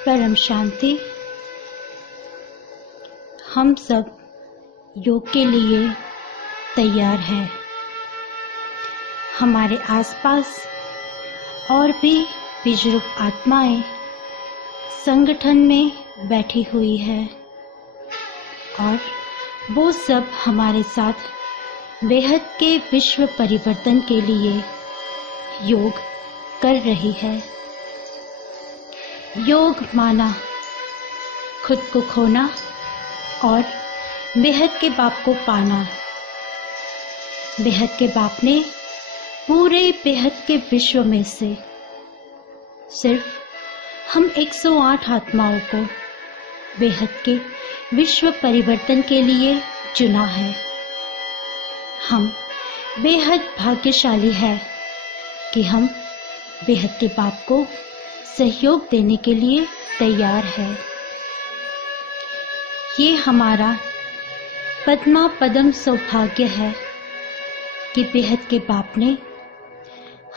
परम शांति। हम सब योग के लिए तैयार हैं। हमारे आसपास और भी विश्व आत्माएं संगठन में बैठी हुई है और वो सब हमारे साथ बेहद के विश्व परिवर्तन के लिए योग कर रही है। योग माना खुद को खोना और बेहद के बाप को पाना। बेहद के बाप ने पूरे बेहद के विश्व में से सिर्फ हम 108 आत्माओं को बेहद के विश्व परिवर्तन के लिए चुना है। हम बेहद भाग्यशाली है कि हम बेहद के बाप को सहयोग देने के लिए तैयार है। ये हमारा पद्मा पदम सौभाग्य है कि बेहद के बाप ने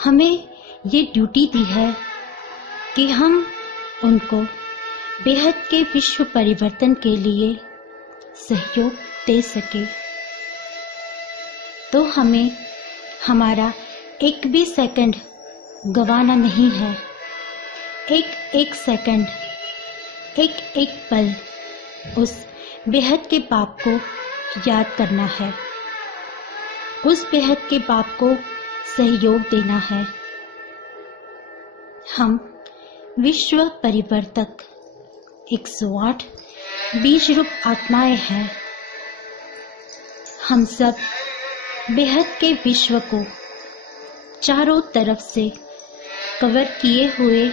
हमें ये ड्यूटी दी है कि हम उनको बेहद के विश्व परिवर्तन के लिए सहयोग दे सके। तो हमें हमारा एक भी सेकंड गंवाना नहीं है। एक सेकंड, एक पल उस बेहद के बाप को याद करना है। उस बेहद के बाप को सहयोग देना है। हम विश्व परिवर्तक 108 बीज रूप आत्माएं हैं। हम सब बेहद के विश्व को चारों तरफ से कवर किए हुए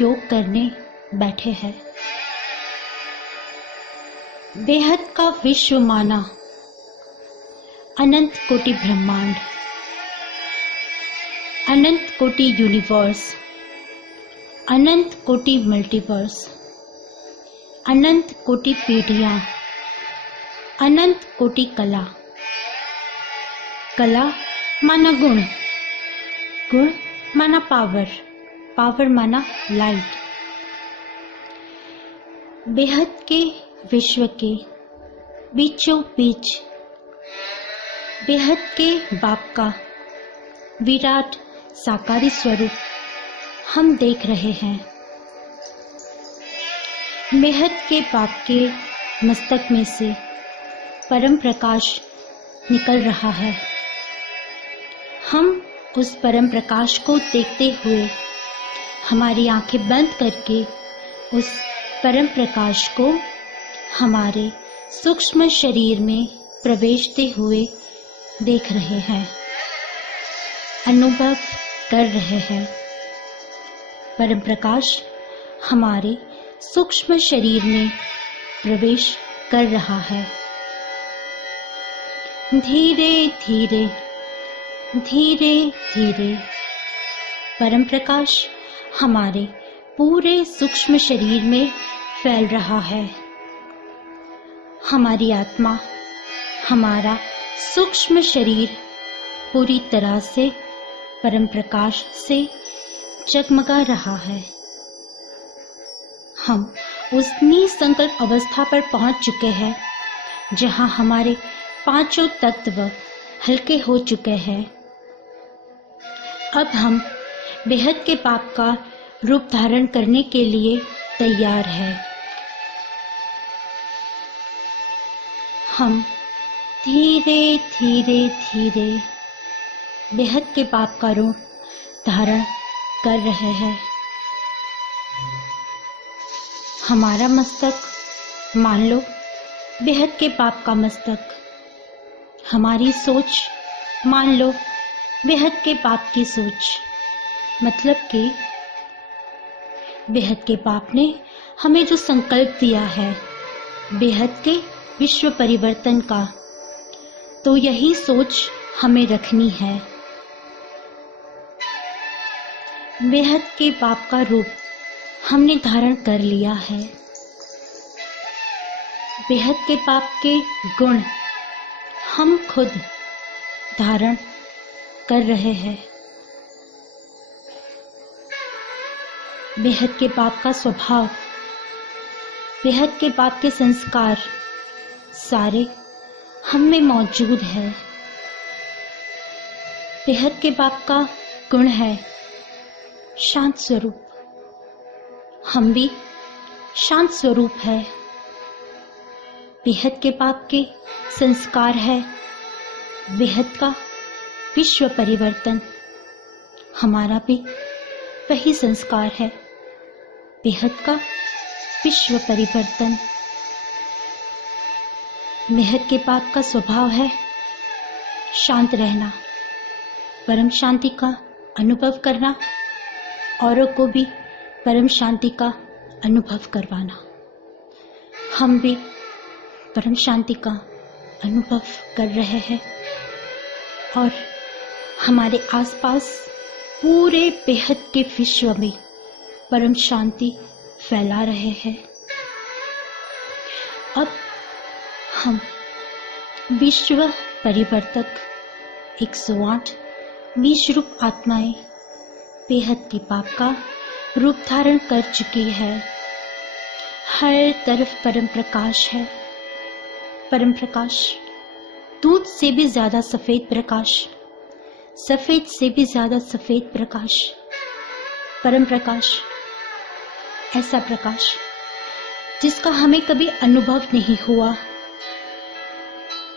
योग करने बैठे हैं। बेहद का विश्व माना अनंत कोटि ब्रह्मांड, अनंत कोटि यूनिवर्स, अनंत कोटि मल्टीवर्स, अनंत कोटि पीढ़ियां, अनंत कोटि कला। कला माना गुण, गुण माना पावर, पावर माना लाइट। बेहद के विश्व के बीचों बीच बेहद के बाप का विराट साकारी स्वरूप हम देख रहे हैं। बेहद के बाप के मस्तक में से परम प्रकाश निकल रहा है। हम उस परम प्रकाश को देखते हुए हमारी आंखें बंद करके उस परम प्रकाश को हमारे सूक्ष्म शरीर में प्रवेशते हुए देख रहे हैं, अनुभव कर रहे हैं। परम प्रकाश हमारे सूक्ष्म शरीर में प्रवेश कर रहा है। धीरे धीरे धीरे धीरे परम प्रकाश हमारे पूरे सूक्ष्म शरीर में फैल रहा है। हमारी आत्मा, हमारा सूक्ष्म शरीर पूरी तरह से परम प्रकाश से जगमगा रहा है। हम उस निसंकल्प अवस्था पर पहुंच चुके हैं जहां हमारे पांचों तत्व हल्के हो चुके हैं। अब हम बेहद के बाप का रूप धारण करने के लिए तैयार है। हम धीरे धीरे धीरे बेहद के बाप का रूप धारण कर रहे हैं। हमारा मस्तक मान लो बेहद के बाप का मस्तक, हमारी सोच मान लो बेहद के बाप की सोच। मतलब कि बेहद के बाप ने हमें जो संकल्प दिया है बेहद के विश्व परिवर्तन का, तो यही सोच हमें रखनी है। बेहद के बाप का रूप हमने धारण कर लिया है। बेहद के बाप के गुण हम खुद धारण कर रहे हैं। बेहद के बाप का स्वभाव बेहद के बाप के संस्कार सारे हम में मौजूद है। बेहद के बाप का गुण है शांत स्वरूप। हम भी शांत स्वरूप है। बेहद के बाप के संस्कार है बेहद का विश्व परिवर्तन। हमारा भी वही संस्कार है, बेहद का विश्व परिवर्तन। बेहद के बाप का स्वभाव है शांत रहना, परम शांति का अनुभव करना, औरों को भी परम शांति का अनुभव करवाना। हम भी परम शांति का अनुभव कर रहे हैं और हमारे आसपास पूरे बेहद के विश्व में परम शांति फैला रहे हैं। अब हम विश्व परिवर्तक 108 बीज रूप आत्माएं बेहद की बाप का रूप धारण कर चुकी है। हर तरफ परम प्रकाश है। परम प्रकाश दूध से भी ज्यादा सफेद प्रकाश, सफेद से भी ज्यादा सफेद प्रकाश। परम प्रकाश ऐसा प्रकाश जिसका हमें कभी अनुभव नहीं हुआ,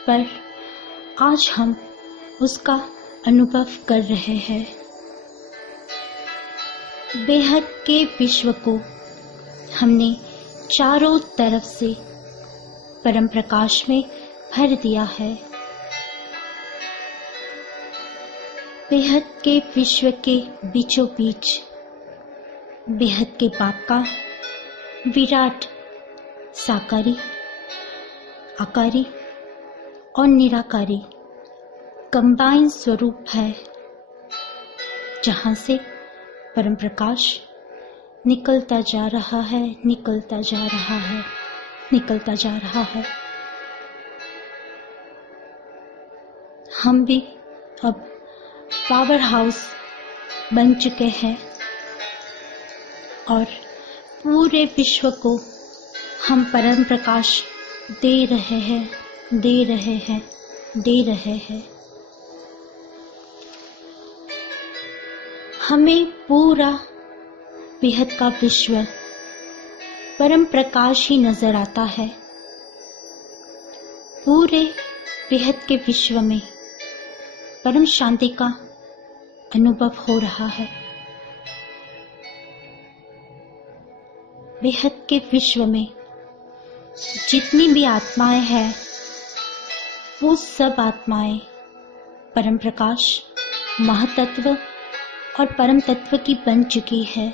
पर आज हम उसका अनुभव कर रहे हैं। बेहद के विश्व को हमने चारों तरफ से परम प्रकाश में भर दिया है। बेहद के विश्व के बीचों बीच बेहद के बाप का विराट साकारी, आकारी और निराकारी कंबाइन स्वरूप है, जहां से परम प्रकाश निकलता जा रहा है, निकलता जा रहा है, निकलता जा रहा है। हम भी अब पावर हाउस बन चुके हैं और पूरे विश्व को हम परम प्रकाश दे रहे हैं, दे रहे हैं, दे रहे हैं। हमें पूरा बेहद का विश्व परम प्रकाश ही नजर आता है। पूरे बेहद के विश्व में परम शांति का अनुभव हो रहा है। बेहद के विश्व में जितनी भी आत्माएं हैं, वो सब आत्माएं परम प्रकाश, महातत्व और परम तत्व की बन चुकी है।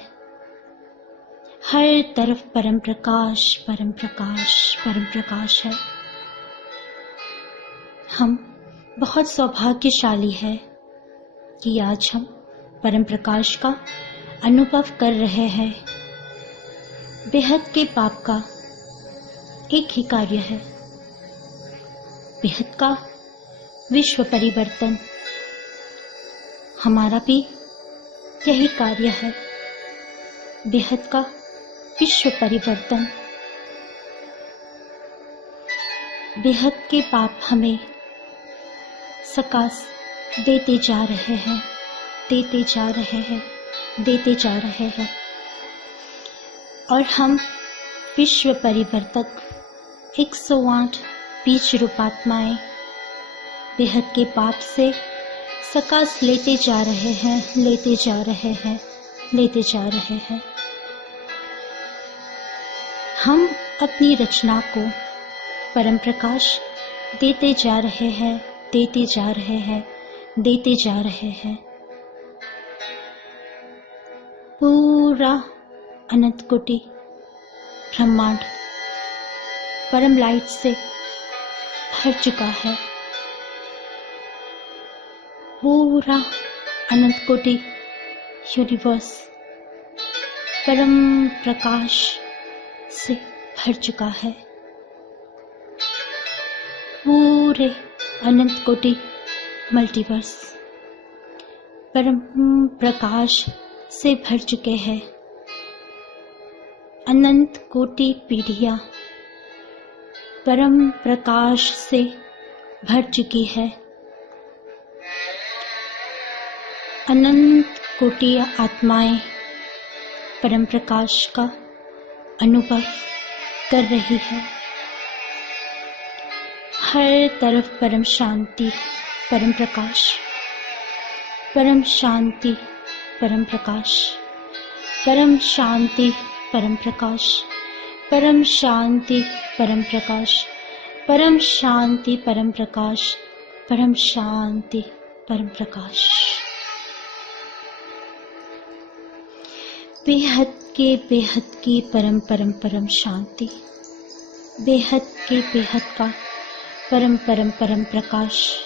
हर तरफ परम प्रकाश, परम प्रकाश, परम प्रकाश है। हम बहुत सौभाग्यशाली है कि आज हम परम प्रकाश का अनुभव कर रहे हैं। बेहद के बाप का एक ही कार्य है, बेहद का विश्व परिवर्तन। हमारा भी यही कार्य है, बेहद का विश्व परिवर्तन। बेहद के बाप हमें सकाश देते जा रहे हैं, देते जा रहे हैं, देते जा रहे हैं। और हम विश्व परिवर्तक 108 बीज रूप आत्माएं बेहद के बाप से सकाश लेते जा रहे हैं, लेते जा रहे हैं, लेते जा रहे हैं। हम अपनी रचना को परम प्रकाश देते जा रहे हैं, देते जा रहे हैं, देते जा रहे हैं। पूरा अनंत कोटि ब्रह्मांड परम लाइट से भर चुका है। पूरा अनंत कोटि यूनिवर्स परम प्रकाश से भर चुका है। पूरे अनंत कोटि मल्टीवर्स परम प्रकाश से भर चुके हैं। अनंत कोटि पीढ़ियां परम प्रकाश से भर चुकी है। अनंत कोटि आत्माएं परम प्रकाश का अनुभव कर रही है। हर तरफ परम शांति, परम प्रकाश, परम शांति, परम प्रकाश, परम शांति, परम प्रकाश, परम शांति, परम प्रकाश, परम शांति, परम प्रकाश, परम शांति, परम प्रकाश। बेहद की परम परम परम शांति, बेहद के बेहद का परम परम परम प्रकाश।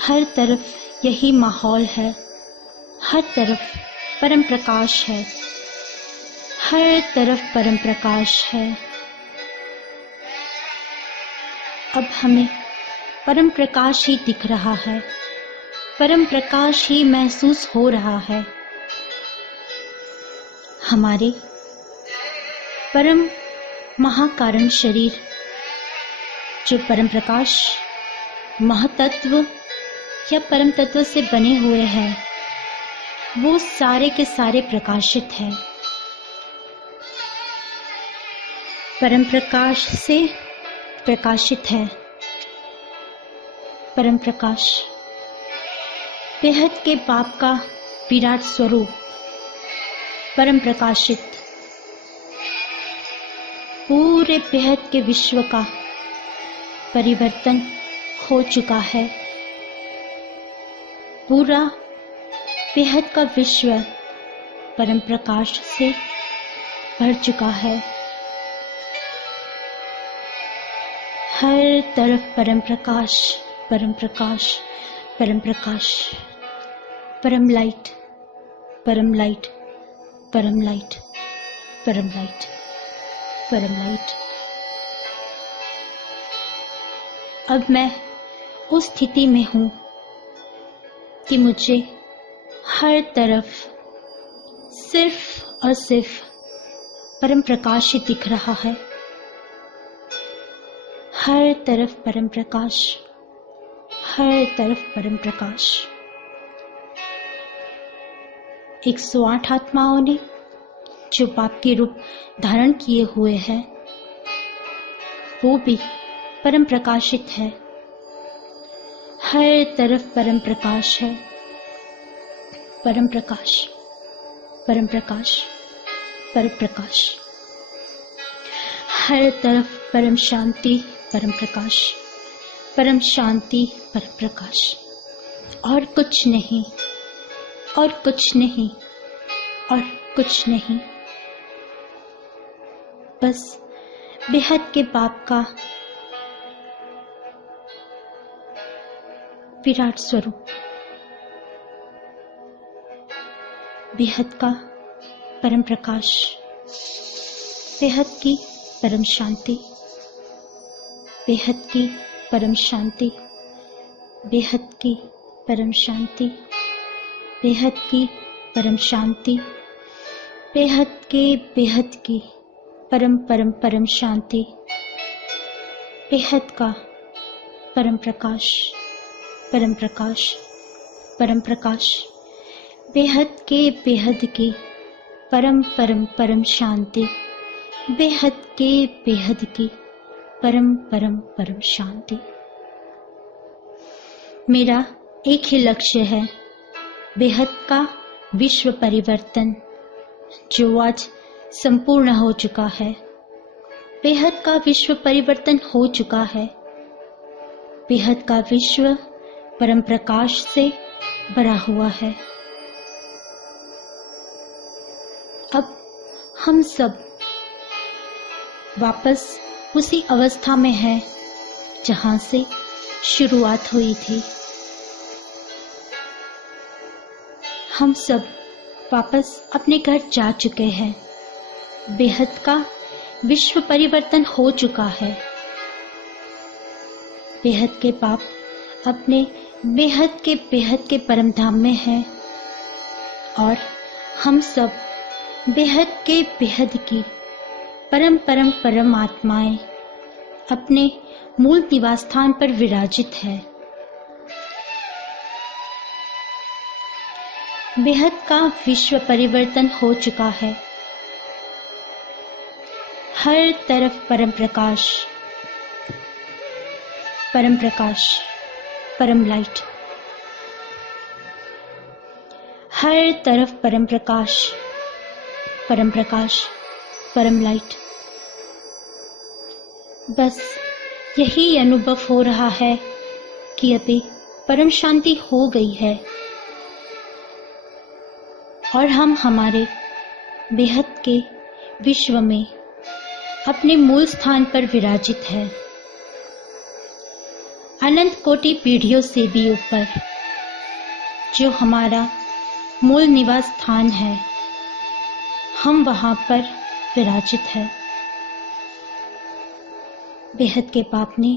हर तरफ यही माहौल है, हर तरफ परम प्रकाश है, हर तरफ परम प्रकाश है। अब हमें परम प्रकाश ही दिख रहा है, परम प्रकाश ही महसूस हो रहा है। हमारे परम महाकारण शरीर जो परम प्रकाश महातत्व या परम तत्व से बने हुए हैं, वो सारे के सारे प्रकाशित हैं। परम प्रकाश से प्रकाशित है। परम प्रकाश बेहद के बाप का विराट स्वरूप परम प्रकाशित पूरे बेहद के विश्व का परिवर्तन हो चुका है। पूरा बेहद का विश्व परम प्रकाश से भर चुका है। हर तरफ परम प्रकाश, परम प्रकाश, परम प्रकाश, परम लाइट, परम लाइट, परम लाइट, परम लाइट, परम लाइट। अब मैं उस स्थिति में हूं कि मुझे हर तरफ सिर्फ और सिर्फ परम प्रकाश ही दिख रहा है। हर तरफ परम प्रकाश, हर तरफ परम प्रकाश। 108 आत्माओं ने जो बाप के रूप धारण किए हुए हैं, वो भी परम प्रकाशित है। हर तरफ परम प्रकाश है। परम प्रकाश, परम प्रकाश, परम प्रकाश। हर तरफ परम शांति, परम प्रकाश, परम शांति, परम प्रकाश। और कुछ नहीं, और कुछ नहीं, और कुछ नहीं। बस बेहद के बाप का विराट स्वरूप, बेहद का परम प्रकाश, बेहद की परम शांति, बेहद की परम शांति, बेहद की परम शांति, बेहद की परम शांति, बेहद के बेहद की परम परम परम शांति, बेहद का परम प्रकाश, परम प्रकाश, परम प्रकाश। बेहद के बेहद की परम परम परम शांति, बेहद के बेहद की परम परम परम शांति। मेरा एक ही लक्ष्य है, बेहद का विश्व परिवर्तन जो आज संपूर्ण हो चुका है। बेहद का विश्व परिवर्तन हो चुका है। बेहद का विश्व परम प्रकाश से भरा हुआ है। अब हम सब वापस उसी अवस्था में हैं जहां से शुरुआत हुई थी। हम सब वापस अपने घर जा चुके हैं। बेहद का विश्व परिवर्तन हो चुका है। बेहद के बाप अपने बेहद के परम धाम में हैं और हम सब बेहद के बेहद की परम परम परम आत्माएं अपने मूल निवास स्थान पर विराजित है। बेहद का विश्व परिवर्तन हो चुका है। हर तरफ परम प्रकाश, परम प्रकाश, परम लाइट। हर तरफ परम प्रकाश, परम प्रकाश, परम लाइट। बस यही अनुभव हो रहा है कि अभी परम शांति हो गई है और हम हमारे बेहद के विश्व में अपने मूल स्थान पर विराजित है। अनंत कोटि पीढ़ियों से भी ऊपर जो हमारा मूल निवास स्थान है, हम वहां पर विराजित है। बेहद के बाप ने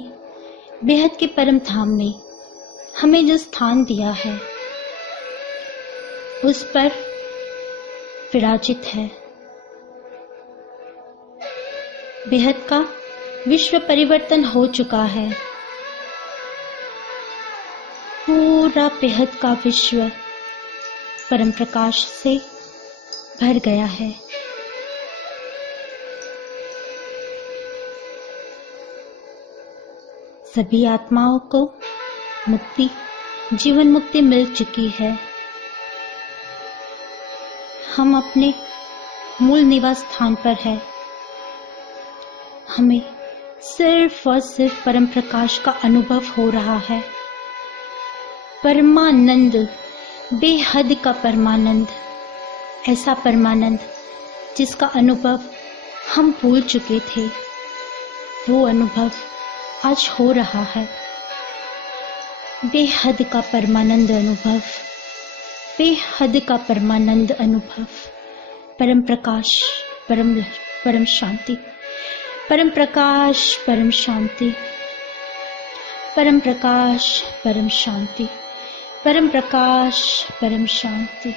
बेहद के परम धाम में हमें जो स्थान दिया है उस पर विराजित है। बेहद का विश्व परिवर्तन हो चुका है। पूरा बेहद का विश्व परम प्रकाश से भर गया है। सभी आत्माओं को मुक्ति, जीवन मुक्ति मिल चुकी है। हम अपने मूल निवास स्थान पर है। हमें सिर्फ और सिर्फ परम प्रकाश का अनुभव हो रहा है। परमानंद, बेहद का परमानंद, ऐसा परमानंद जिसका अनुभव हम भूल चुके थे, वो अनुभव आज हो रहा है। बेहद का परमानंद अनुभव, बेहद का परमानंद अनुभव। परम प्रकाश, परम शांति, परम प्रकाश, परम शांति, परम प्रकाश, परम शांति, परम प्रकाश, परम शांति,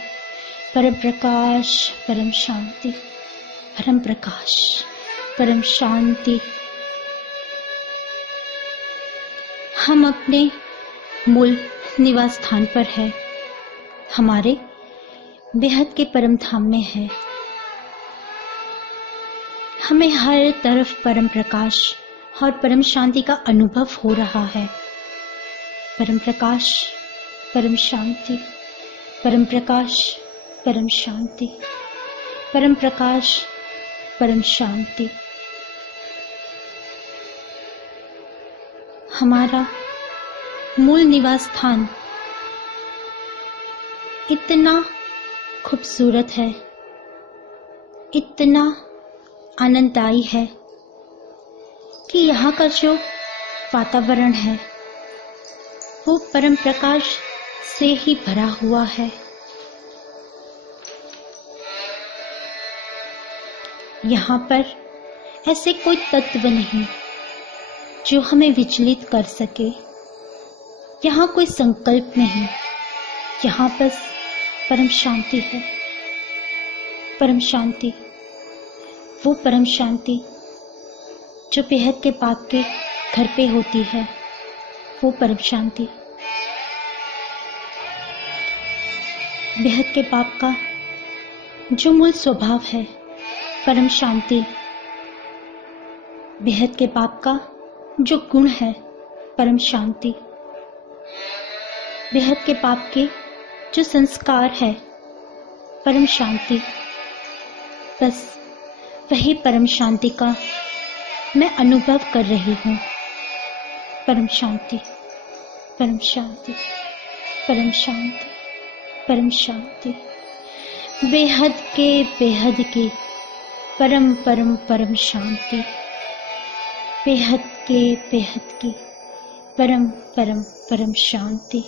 परम प्रकाश, परम शांति, परम प्रकाश, परम शांति। हम अपने मूल निवास स्थान पर है। हमारे बेहद के परम धाम में है। हमें हर तरफ परम प्रकाश और परम शांति का अनुभव हो रहा है। परम प्रकाश, परम शांति, परम प्रकाश, परम शांति, परम प्रकाश, परम शांति। हमारा मूल निवास स्थान इतना खूबसूरत है, इतना आनंददायी है कि यहाँ का जो वातावरण है वो परम प्रकाश से ही भरा हुआ है। यहाँ पर ऐसे कोई तत्व नहीं जो हमें विचलित कर सके। यहाँ कोई संकल्प नहीं। यहाँ बस परम शांति है। परम शांति, वो परम शांति जो बेहद के बाप के घर पे होती है, वो परम शांति। बेहद के बाप का जो मूल स्वभाव है, परम शांति। बेहद के बाप का जो गुण है, परम शांति। बेहद के बाप के जो संस्कार है, परम शांति। बस वही परम शांति का मैं अनुभव कर रही हूँ। परम शांति, परम शांति, परम शांति, परम शांति। बेहद की परम परम परम शांति। बेहद की परम परम परम शांति।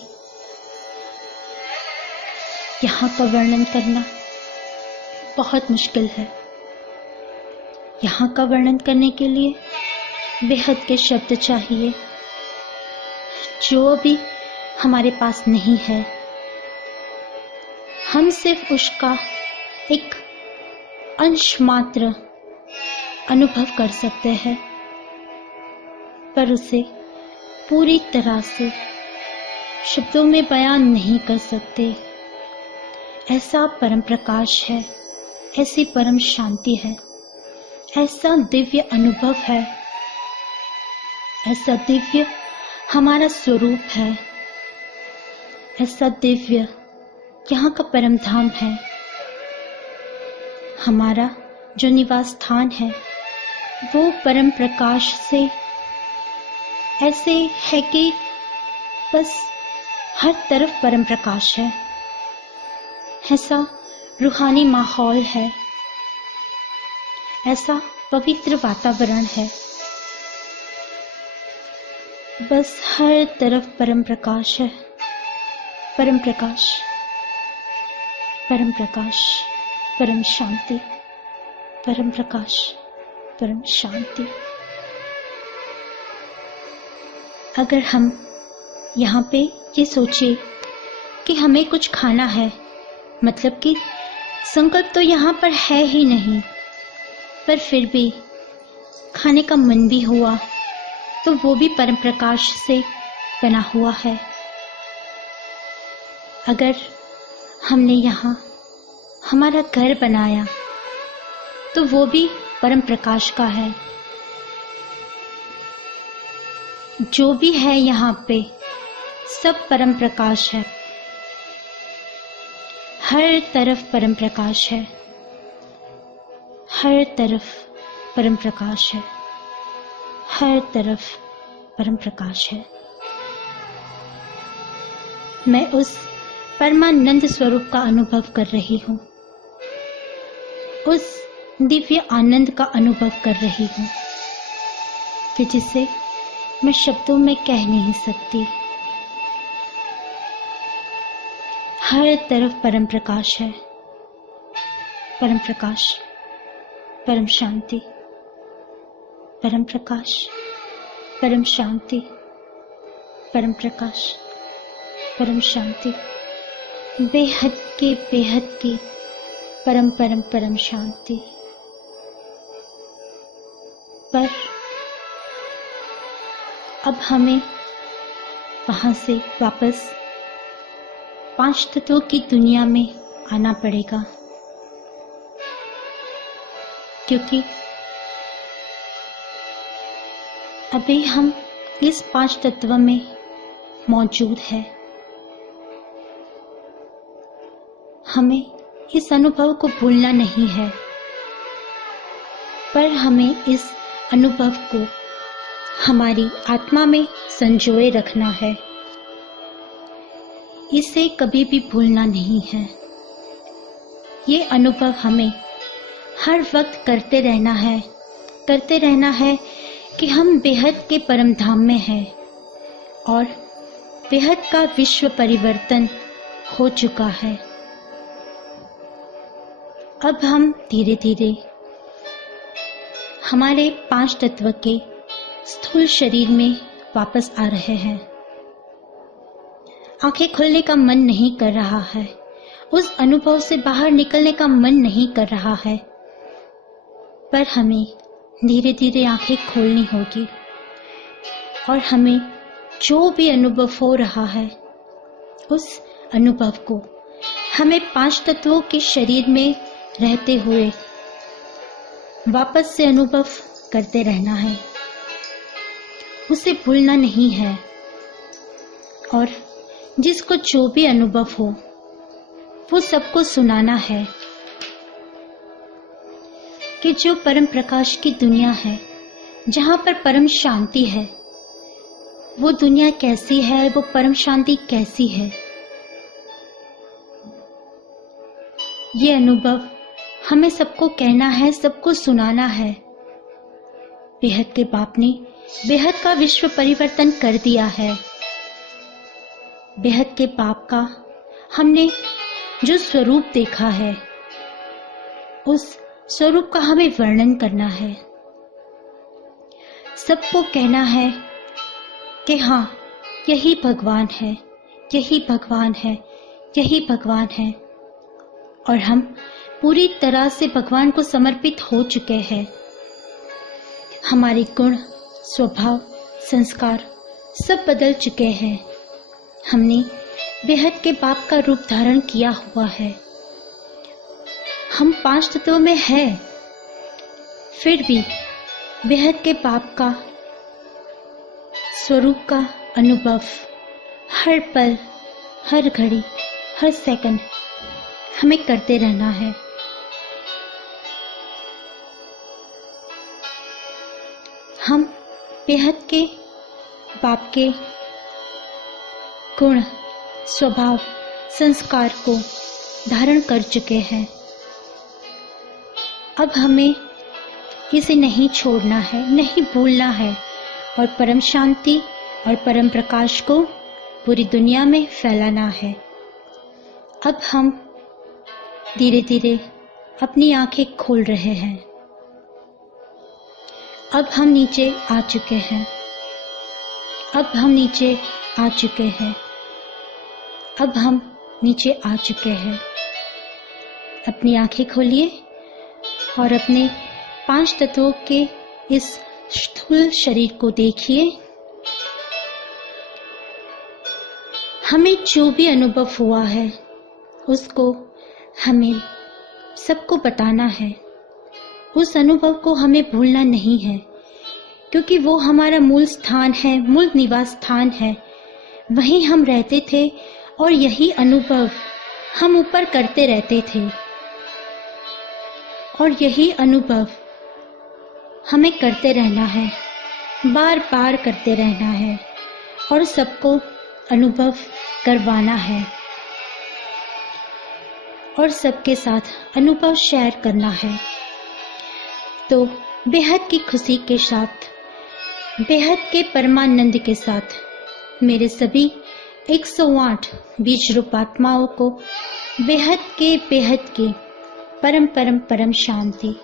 यहाँ का वर्णन करना बहुत मुश्किल है। यहाँ का वर्णन करने के लिए बेहद के शब्द चाहिए जो अभी हमारे पास नहीं है। हम सिर्फ उसका एक अंश मात्र अनुभव कर सकते हैं, पर उसे पूरी तरह से शब्दों में बयान नहीं कर सकते। ऐसा परम प्रकाश है, ऐसी परम शांति है, ऐसा दिव्य अनुभव है, ऐसा दिव्य हमारा स्वरूप है, ऐसा दिव्य यहाँ का परम धाम है। हमारा जो निवास स्थान है वो परम प्रकाश से ऐसे है कि बस हर तरफ परम प्रकाश है। ऐसा रूहानी माहौल है, ऐसा पवित्र वातावरण है, बस हर तरफ परम प्रकाश है। परम प्रकाश, परम प्रकाश, परम शांति, परम प्रकाश, परम शांति। अगर हम यहाँ पे ये सोचे कि हमें कुछ खाना है, मतलब कि संकल्प तो यहाँ पर है ही नहीं, पर फिर भी खाने का मन भी हुआ, तो वो भी परम प्रकाश से बना हुआ है। अगर हमने यहाँ हमारा घर बनाया तो वो भी परम प्रकाश का है। जो भी है यहाँ पे सब परम प्रकाश है, हर तरफ परम प्रकाश है, हर तरफ परम प्रकाश है, हर तरफ परम प्रकाश है। मैं उस परमानंद स्वरूप का अनुभव कर रही हूँ, उस दिव्य आनंद का अनुभव कर रही हूँ कि जिसे मैं शब्दों में कह नहीं सकती। हर तरफ परम प्रकाश है, परम प्रकाश, परम शांति, परम प्रकाश, परम शांति, परम प्रकाश, परम शांति, बेहद की परम परम परम शांति। पर अब हमें वहां से वापस 5 तत्वों की दुनिया में आना पड़ेगा, क्योंकि अभी हम इस 5 तत्व में मौजूद है। हमें इस अनुभव को भूलना नहीं है, पर हमें इस अनुभव को हमारी आत्मा में संजोए रखना है। इसे कभी भी भूलना नहीं है। ये अनुभव हमें हर वक्त करते रहना है कि हम बेहद के परम धाम में हैं और बेहद का विश्व परिवर्तन हो चुका है। अब हम धीरे धीरे हमारे 5 तत्व के स्थूल शरीर में वापस आ रहे हैं। आंखें खोलने का मन नहीं कर रहा है, उस अनुभव से बाहर निकलने का मन नहीं कर रहा है, पर हमें धीरे धीरे आंखें खोलनी होगी और हमें जो भी अनुभव हो रहा है उस अनुभव को हमें 5 तत्वों के शरीर में रहते हुए वापस से अनुभव करते रहना है। उसे भूलना नहीं है और जिसको जो भी अनुभव हो वो सबको सुनाना है कि जो परम प्रकाश की दुनिया है, जहाँ पर परम शांति है, वो दुनिया कैसी है, वो परम शांति कैसी है। ये अनुभव हमें सबको कहना है, सबको सुनाना है। बेहद के बाप ने बेहद का विश्व परिवर्तन कर दिया है। बेहद के बाप का हमने जो स्वरूप देखा है, उस स्वरूप का हमें वर्णन करना है। सबको कहना है कि हाँ, यही भगवान है, यही भगवान है, यही भगवान है। और हम पूरी तरह से भगवान को समर्पित हो चुके हैं। हमारे गुण, स्वभाव, संस्कार सब बदल चुके हैं। हमने बेहद के पाप का रूप धारण किया हुआ है। हम 5 तत्वों में हैं, फिर भी बेहद के पाप का स्वरूप का अनुभव हर पल, हर घड़ी, हर सेकंड हमें करते रहना है। हम बेहद के पाप के गुण, स्वभाव, संस्कार को धारण कर चुके हैं। अब हमें इसे नहीं छोड़ना है, नहीं भूलना है और परम शांति और परम प्रकाश को पूरी दुनिया में फैलाना है। अब हम धीरे धीरे अपनी आंखें खोल रहे हैं। अब हम नीचे आ चुके हैं। अब हम नीचे आ चुके हैं। अब हम नीचे आ चुके हैं। अपनी आंखें खोलिए और अपने 5 तत्वों के इस स्थूल शरीर को देखिए। हमें जो भी अनुभव हुआ है उसको हमें सबको बताना है। उस अनुभव को हमें भूलना नहीं है, क्योंकि वो हमारा मूल स्थान है, मूल निवास स्थान है। वहीं हम रहते थे और यही अनुभव हम ऊपर करते रहते थे और यही अनुभव हमें करते रहना है, बार बार करते रहना है और सबको अनुभव करवाना है और सबके साथ अनुभव शेयर करना है। तो बेहद की खुशी के साथ, बेहद के परमानंद के साथ मेरे सभी 108 बीज रूप आत्माओं को बेहद के परम परम परम शांति।